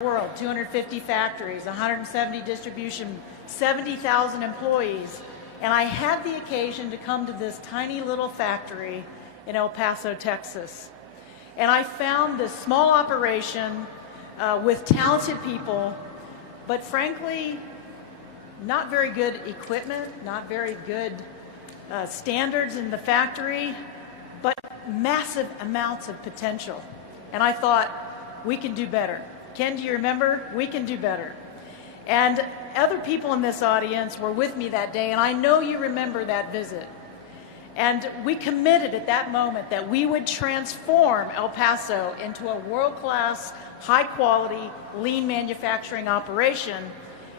world, 250 factories, 170 distribution, 70,000 employees. And I had the occasion to come to this tiny little factory in El Paso, Texas. And I found this small operation with talented people, but frankly, not very good equipment, not very good standards in the factory, but massive amounts of potential. And I thought, we can do better. Ken, do you remember? We can do better. And other people in this audience were with me that day, and I know you remember that visit. And we committed at that moment that we would transform El Paso into a world-class, high-quality, lean manufacturing operation.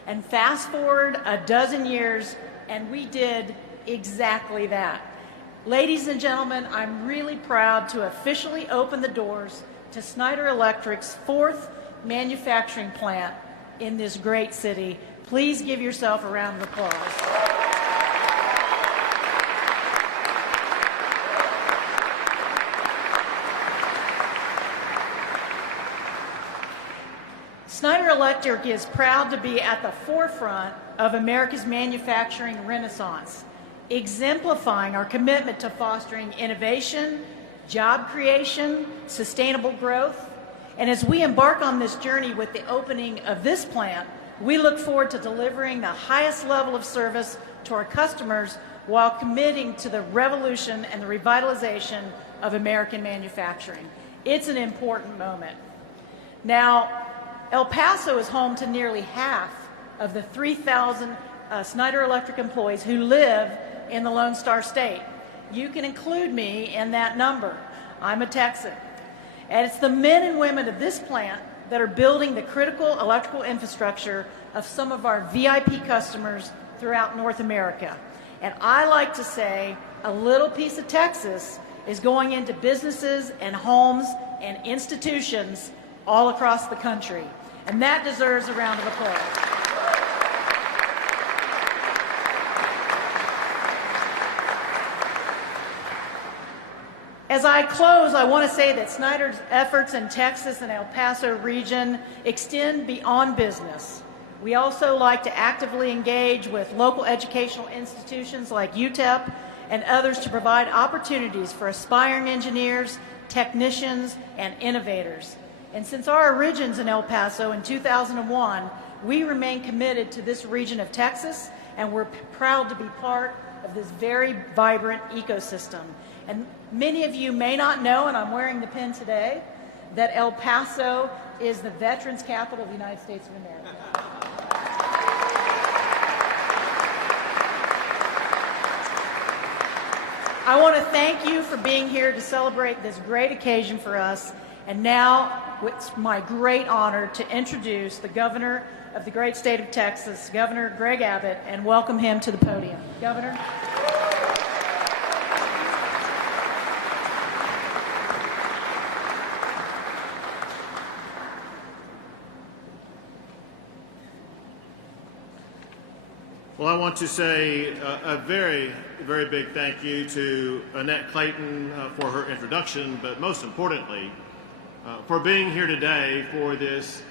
And fast forward a dozen years, and we did exactly that. Ladies and gentlemen, I'm really proud to officially open the doors to Schneider Electric's 4th manufacturing plant in this great city. Please give yourself a round of applause. Schneider Electric is proud to be at the forefront of America's manufacturing renaissance, exemplifying our commitment to fostering innovation, job creation, sustainable growth. And as we embark on this journey with the opening of this plant, we look forward to delivering the highest level of service to our customers while committing to the revolution and the revitalization of American manufacturing. It's an important moment. Now, El Paso is home to nearly half of the 3,000 Schneider Electric employees who live in the Lone Star State. You can include me in that number. I'm a Texan. And it's the men and women of this plant that are building the critical electrical infrastructure of some of our VIP customers throughout North America. And I like to say a little piece of Texas is going into businesses and homes and institutions all across the country. And that deserves a round of applause. As I close, I want to say that Schneider's efforts in Texas and El Paso region extend beyond business. We also like to actively engage with local educational institutions like UTEP and others to provide opportunities for aspiring engineers, technicians, and innovators. And since our origins in El Paso in 2001, we remain committed to this region of Texas, and we're proud to be part of this very vibrant ecosystem. And many of you may not know, and I'm wearing the pin today, that El Paso is the Veterans Capital of the United States of America. I want to thank you for being here to celebrate this great occasion for us. And now, it's my great honor to introduce the Governor of the great state of Texas, Governor Greg Abbott, and welcome him to the podium. Governor. Well, I want to say a very, very big thank you to Annette Clayton for her introduction, but most importantly, for being here today for this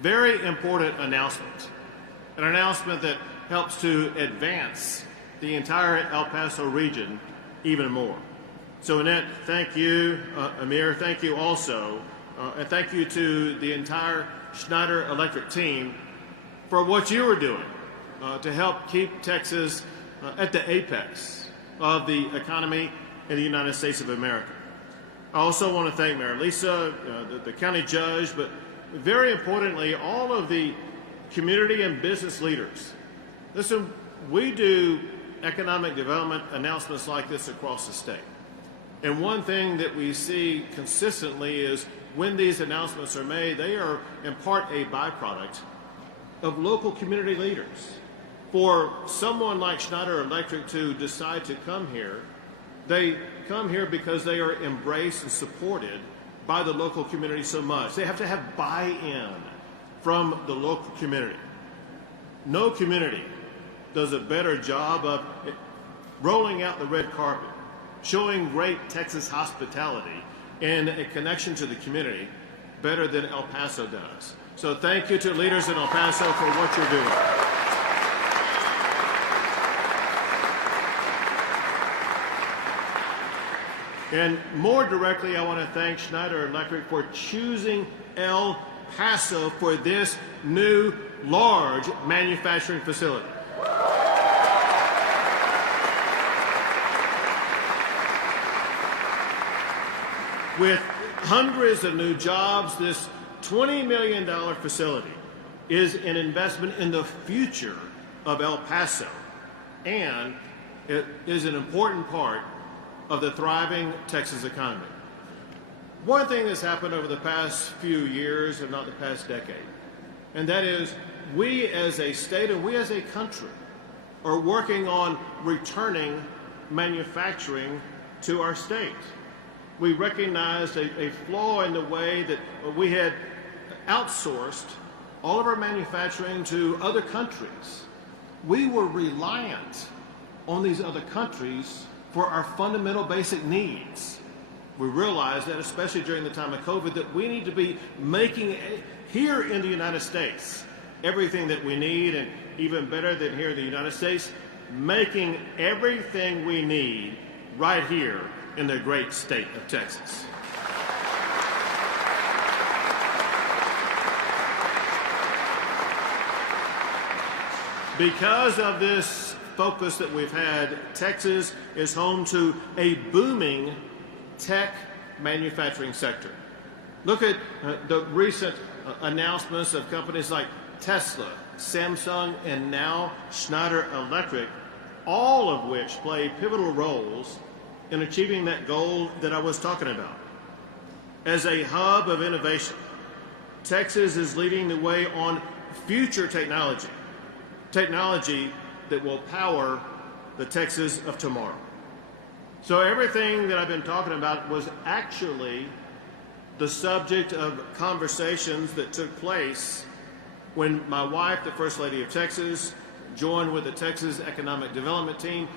very important announcement, an announcement that helps to advance the entire El Paso region even more. So Annette, thank you. Amir, thank you also. And thank you to the entire Schneider Electric team for what you are doing to help keep Texas at the apex of the economy in the United States of America. I also want to thank Mayor Lisa, the county judge, but very importantly, all of the community and business leaders. Listen, we do economic development announcements like this across the state. And one thing that we see consistently is when these announcements are made, they are in part a byproduct of local community leaders. For someone like Schneider Electric to decide to come here, they come here because they are embraced and supported by the local community so much. They have to have buy-in from the local community. No community does a better job of rolling out the red carpet, showing great Texas hospitality and a connection to the community better than El Paso does. So thank you to leaders in El Paso for what you're doing. And more directly, I want to thank Schneider Electric for choosing El Paso for this new large manufacturing facility. With hundreds of new jobs, this $20 million facility is an investment in the future of El Paso, and it is an important part of the thriving Texas economy. One thing that's happened over the past few years, if not the past decade, and that is we as a state and we as a country are working on returning manufacturing to our state. We recognized a flaw in the way that we had outsourced all of our manufacturing to other countries. We were reliant on these other countries for our fundamental basic needs. We realized that, especially during the time of COVID, that we need to be making here in the United States everything that we need, and even better than here in the United States, making everything we need right here in the great state of Texas. Because of this focus that we've had, Texas is home to a booming tech manufacturing sector. Look at the recent announcements of companies like Tesla, Samsung, and now Schneider Electric, all of which play pivotal roles in achieving that goal that I was talking about. As a hub of innovation, Texas is leading the way on future technology that will power the Texas of tomorrow. So everything that I've been talking about was actually the subject of conversations that took place when my wife, the First Lady of Texas, joined with the Texas Economic Development Team,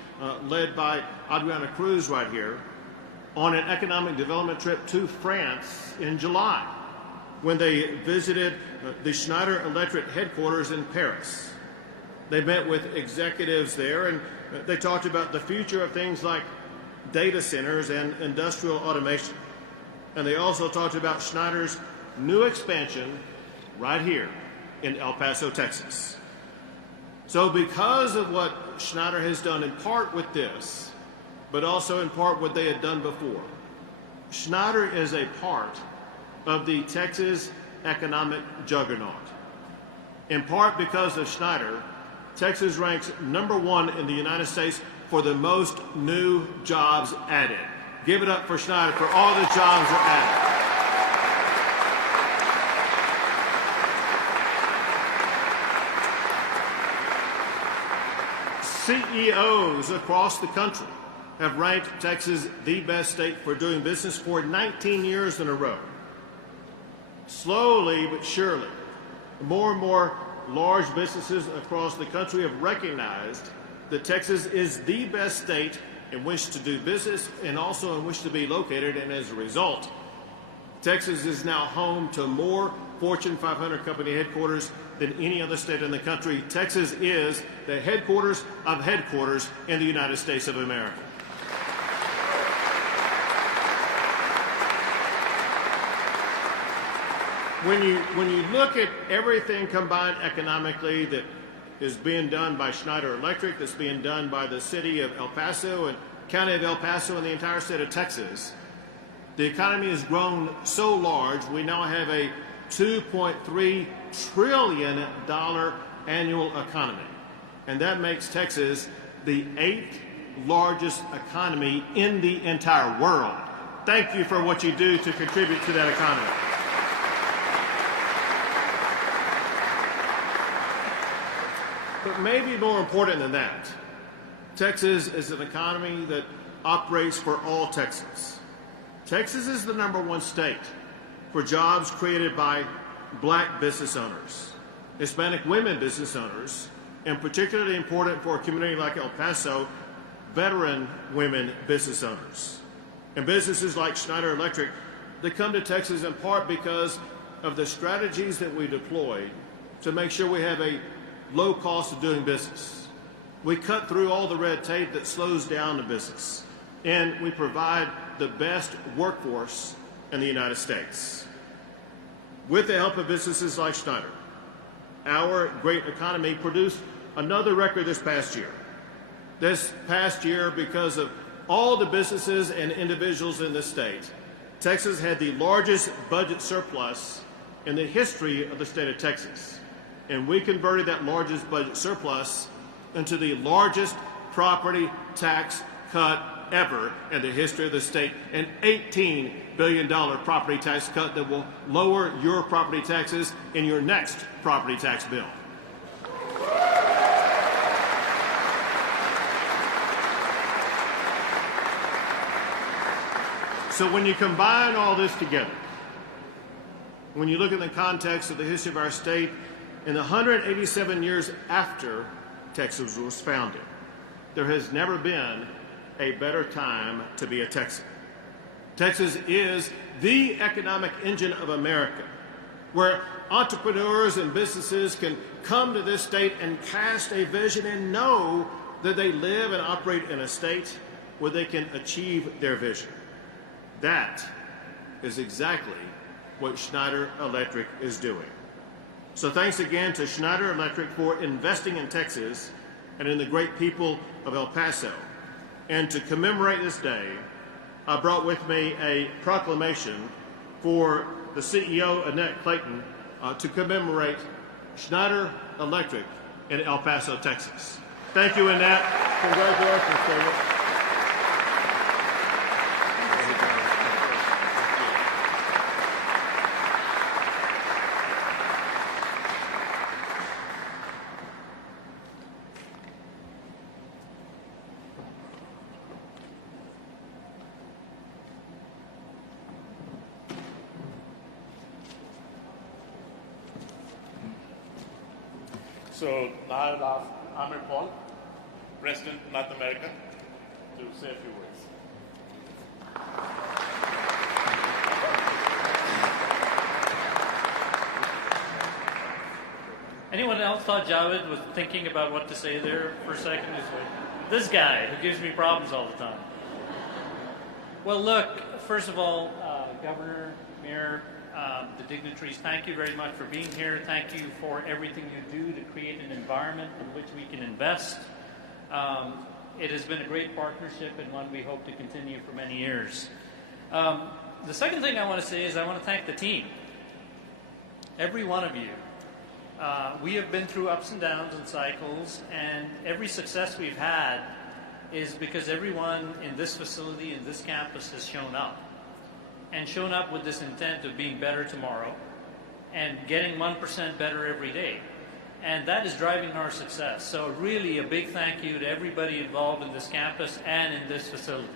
led by Adriana Cruz right here, on an economic development trip to France in July, when they visited the Schneider Electric headquarters in Paris. They met with executives there, and they talked about the future of things like data centers and industrial automation. And they also talked about Schneider's new expansion right here in El Paso, Texas. So because of what Schneider has done in part with this, but also in part what they had done before, Schneider is a part of the Texas economic juggernaut. In part because of Schneider, Texas ranks #1 in the United States for the most new jobs added. Give it up for Schneider for all the jobs that are added. CEOs across the country have ranked Texas the best state for doing business for 19 years in a row. Slowly but surely, more and more large businesses across the country have recognized that Texas is the best state in which to do business and also in which to be located, and as a result, Texas is now home to more Fortune 500 company headquarters than any other state in the country. Texas is the headquarters of headquarters in the United States of America. When you look at everything combined economically that is being done by Schneider Electric, that's being done by the city of El Paso and county of El Paso and the entire state of Texas, the economy has grown so large, we now have a $2.3 trillion annual economy. And that makes Texas the 8th largest economy in the entire world. Thank you for what you do to contribute to that economy. But maybe more important than that, Texas is an economy that operates for all Texans. Texas is the #1 state for jobs created by black business owners, Hispanic women business owners, and particularly important for a community like El Paso, veteran women business owners. And businesses like Schneider Electric, they come to Texas in part because of the strategies that we deployed to make sure we have a low cost of doing business. We cut through all the red tape that slows down the business, and we provide the best workforce in the United States. With the help of businesses like Schneider, our great economy produced another record this past year. This past year, because of all the businesses and individuals in this state, Texas had the largest budget surplus in the history of the state of Texas. And we converted that largest budget surplus into the largest property tax cut ever in the history of the state, an $18 billion property tax cut that will lower your property taxes in your next property tax bill. So when you combine all this together, when you look in the context of the history of our state, in the 187 years after Texas was founded, there has never been a better time to be a Texan. Texas is the economic engine of America, where entrepreneurs and businesses can come to this state and cast a vision and know that they live and operate in a state where they can achieve their vision. That is exactly what Schneider Electric is doing. So thanks again to Schneider Electric for investing in Texas and in the great people of El Paso. And to commemorate this day, I brought with me a proclamation for the CEO, Annette Clayton, to commemorate Schneider Electric in El Paso, Texas. Thank you, Annette. Congratulations, David. So now I will ask Amir Paul, President of North America, to say a few words. Anyone else thought Javed was thinking about what to say there for a second? This guy who gives me problems all the time. Well, look, first of all, Governor, Mayor, the dignitaries, thank you very much for being here. Thank you for everything you do to create an environment in which we can invest. It has been a great partnership and one we hope to continue for many years. The second thing I want to say is I want to thank the team, every one of you. We have been through ups and downs and cycles, and every success we've had is because everyone in this facility, in this campus, has shown up. And shown up with this intent of being better tomorrow and getting 1% better every day. And that is driving our success. So really a big thank you to everybody involved in this campus and in this facility.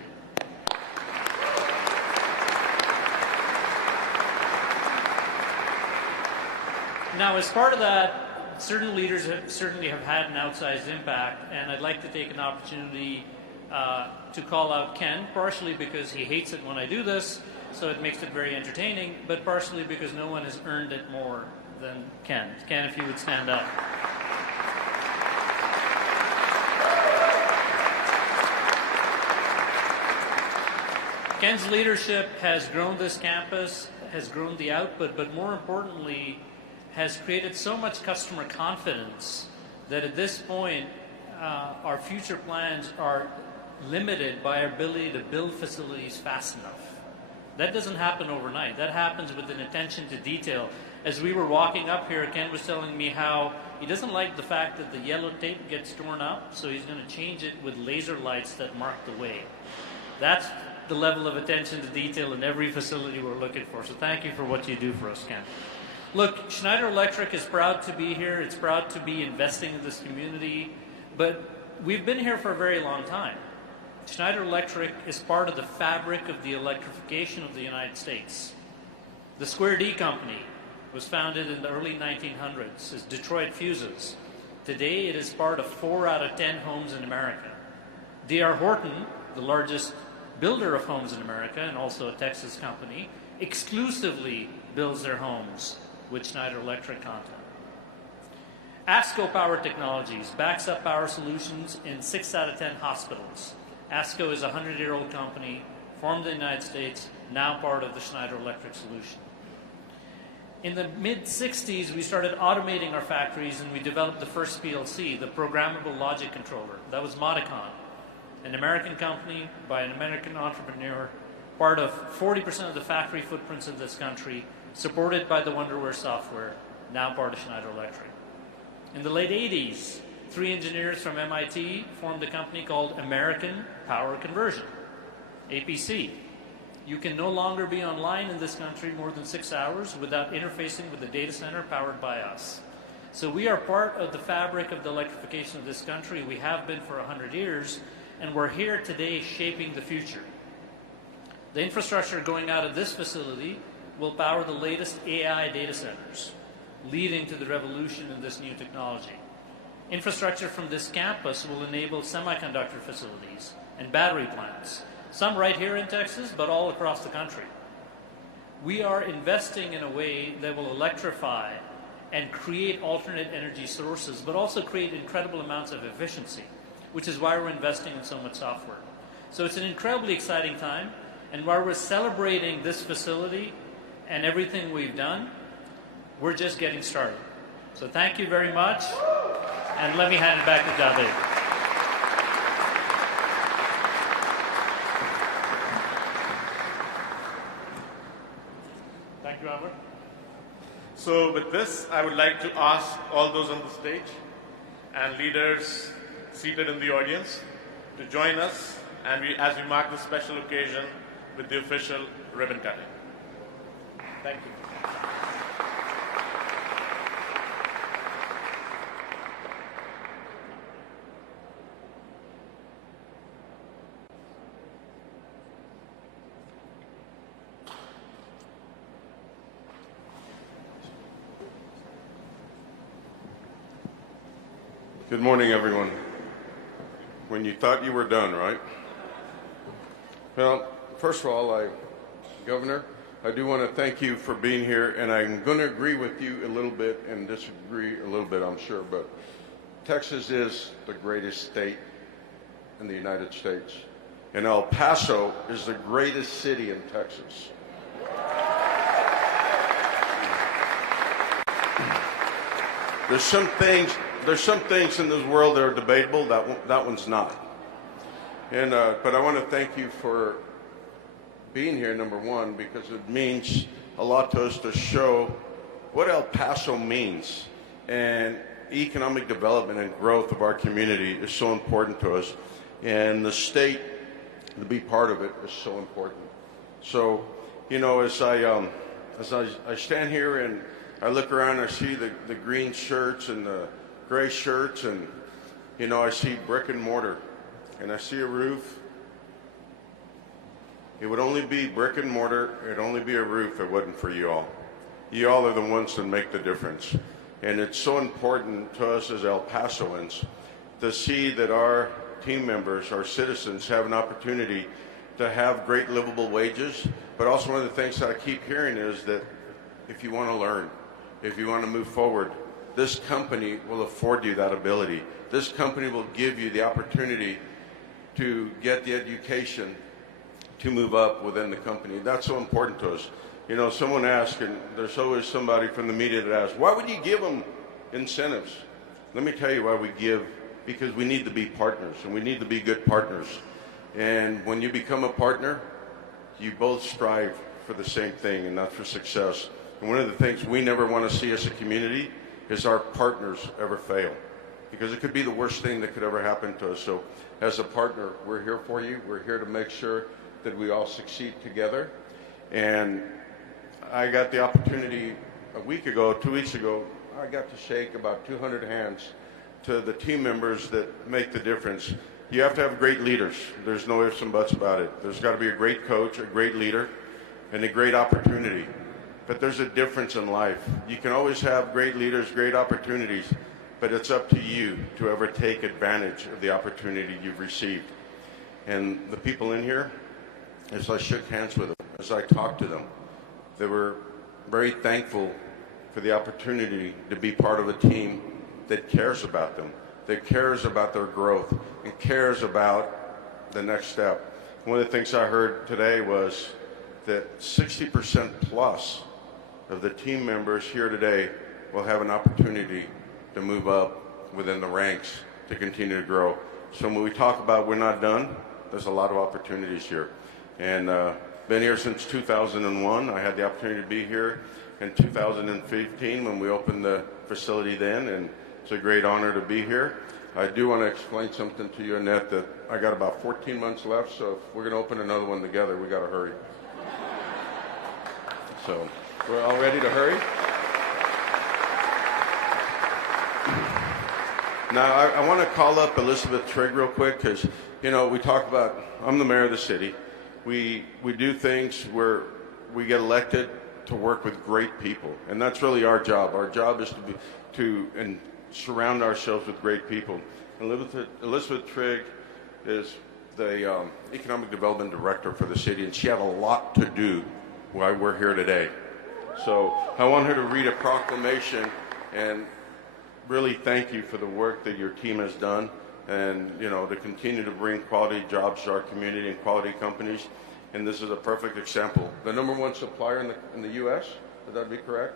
Now, as part of that, certain leaders certainly have had an outsized impact, and I'd like to take an opportunity to call out Ken, partially because he hates it when I do this, so it makes it very entertaining, but partially because no one has earned it more than Ken. Ken, if you would stand up. Ken's leadership has grown this campus, has grown the output, but more importantly, has created so much customer confidence that at this point, our future plans are limited by our ability to build facilities fast enough. That doesn't happen overnight. That happens with an attention to detail. As we were walking up here, Ken was telling me how he doesn't like the fact that the yellow tape gets torn up, so he's going to change it with laser lights that mark the way. That's the level of attention to detail in every facility we're looking for. So thank you for what you do for us, Ken. Look, Schneider Electric is proud to be here. It's proud to be investing in this community. But we've been here for a very long time. Schneider Electric is part of the fabric of the electrification of the United States. The Square D Company was founded in the early 1900s as Detroit Fuses. Today it is part of 4 out of 10 homes in America. D.R. Horton, the largest builder of homes in America and also a Texas company, exclusively builds their homes with Schneider Electric content. ASCO Power Technologies backs up power solutions in 6 out of 10 hospitals. ASCO is a 100-year-old company, formed in the United States, now part of the Schneider Electric solution. In the mid-60s, we started automating our factories, and we developed the first PLC, the Programmable Logic Controller. That was Modicon, an American company by an American entrepreneur, part of 40% of the factory footprints in this country, supported by the Wonderware software, now part of Schneider Electric. In the late 80s, 3 engineers from MIT formed a company called American Power Conversion, APC. You can no longer be online in this country more than 6 hours without interfacing with the data center powered by us. So we are part of the fabric of the electrification of this country. We have been for 100 years, and we're here today shaping the future. The infrastructure going out of this facility will power the latest AI data centers, leading to the revolution in this new technology. Infrastructure from this campus will enable semiconductor facilities and battery plants, some right here in Texas, but all across the country. We are investing in a way that will electrify and create alternate energy sources, but also create incredible amounts of efficiency, which is why we're investing in so much software. So it's an incredibly exciting time, and while we're celebrating this facility and everything we've done, we're just getting started. So thank you very much, and let me hand it back to Javed. Thank you, Abbott. So with this, I would like to ask all those on the stage and leaders seated in the audience to join us as we mark this special occasion with the official ribbon cutting. Thank you. Good morning, everyone. When you thought you were done, right? Well, first of all, Governor, I do want to thank you for being here, and I'm going to agree with you a little bit and disagree a little bit, I'm sure, but Texas is the greatest state in the United States, and El Paso is the greatest city in Texas. There's some things in this world that are debatable. That one's not. And but I want to thank you for being here, number one, because it means a lot to us to show what El Paso means. And economic development and growth of our community is so important to us. And the state, to be part of it, is so important. So, you know, as I stand here and I look around, I see the green shirts and the gray shirts, and, you know, I see brick and mortar, and I see a roof. It would only be brick and mortar, it'd only be a roof if it wasn't for you all. You all are the ones that make the difference. And it's so important to us as El Pasoans to see that our team members, our citizens, have an opportunity to have great livable wages. But also one of the things that I keep hearing is that if you want to learn, if you want to move forward, this company will afford you that ability. This company will give you the opportunity to get the education to move up within the company. That's so important to us. You know, someone asked, and there's always somebody from the media that asks, why would you give them incentives? Let me tell you why we give, because we need to be partners, and we need to be good partners. And when you become a partner, you both strive for the same thing, and that's for success. And one of the things we never want to see as a community is our partners ever fail, because it could be the worst thing that could ever happen to us. So as a partner, we're here for you. We're here to make sure that we all succeed together. And I got the opportunity a week ago, 2 weeks ago, I got to shake about 200 hands to the team members that make the difference. You have to have great leaders. There's no ifs and buts about it. There's got to be a great coach, a great leader, and a great opportunity. But there's a difference in life. You can always have great leaders, great opportunities, but it's up to you to ever take advantage of the opportunity you've received. And the people in here, as I shook hands with them, as I talked to them, they were very thankful for the opportunity to be part of a team that cares about them, that cares about their growth, and cares about the next step. One of the things I heard today was that 60% plus of the team members here today will have an opportunity to move up within the ranks to continue to grow. So when we talk about we're not done, there's a lot of opportunities here. And been here since 2001. I had the opportunity to be here in 2015 when we opened the facility then, and it's a great honor to be here. I do want to explain something to you, Annette, that I got about 14 months left, so if we're going to open another one together, we got to hurry. So we're all ready to hurry? Now, I want to call up Elizabeth Trigg real quick because, you know, we talk about, I'm the mayor of the city. We do things where we get elected to work with great people, and that's really our job. Our job is to surround ourselves with great people. Elizabeth Trigg is the Economic Development Director for the city, and she had a lot to do while we're here today. So I want her to read a proclamation and really thank you for the work that your team has done, and you know, to continue to bring quality jobs to our community and quality companies. And this is a perfect example. The number one supplier in the U.S., would that be correct?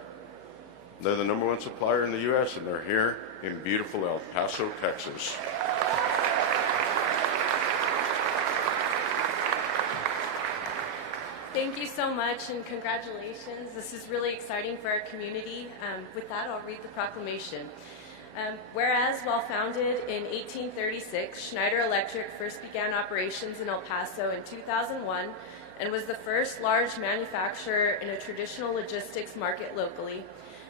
They're the number one supplier in the U.S., and they're here in beautiful El Paso, Texas. Thank you so much, and congratulations. This is really exciting for our community. With that, I'll read the proclamation. Whereas, while founded in 1836, Schneider Electric first began operations in El Paso in 2001 and was the first large manufacturer in a traditional logistics market locally.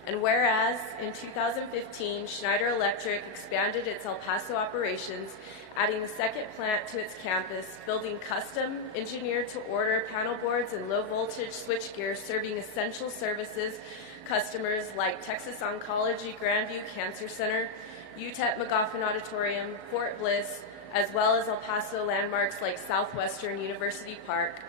And whereas, in 2015, Schneider Electric expanded its El Paso operations, adding a second plant to its campus, building custom, engineered-to-order panel boards and low-voltage switchgear serving essential services customers like Texas Oncology Grandview Cancer Center, UTEP McGoffin Auditorium, Fort Bliss, as well as El Paso landmarks like Southwestern University Park.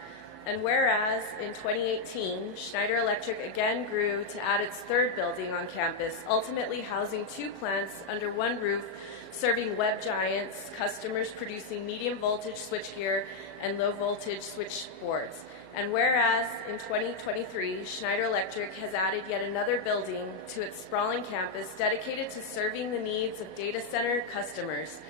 And whereas, in 2018, Schneider Electric again grew to add its third building on campus, ultimately housing two plants under one roof, serving web giants, customers producing medium voltage switchgear and low voltage switchboards. And whereas, in 2023, Schneider Electric has added yet another building to its sprawling campus dedicated to serving the needs of data center customers.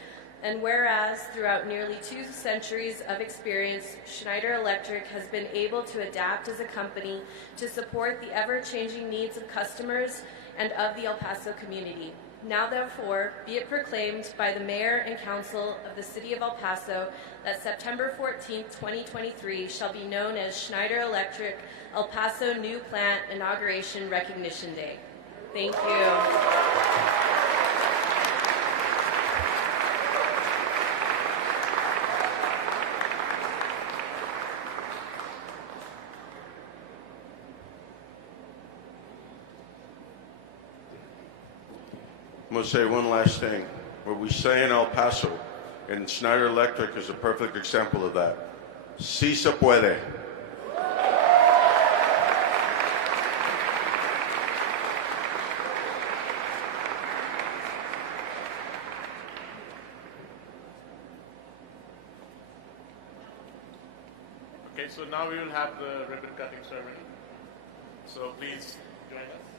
And whereas, throughout nearly 2 centuries of experience, Schneider Electric has been able to adapt as a company to support the ever-changing needs of customers and of the El Paso community. Now, therefore, be it proclaimed by the Mayor and Council of the City of El Paso that September 14, 2023 shall be known as Schneider Electric El Paso New Plant Inauguration Recognition Day. Thank you. I'm going to say one last thing. What we say in El Paso, and Schneider Electric is a perfect example of that. Sí se puede. Okay, so now we will have the ribbon cutting ceremony. So please join us.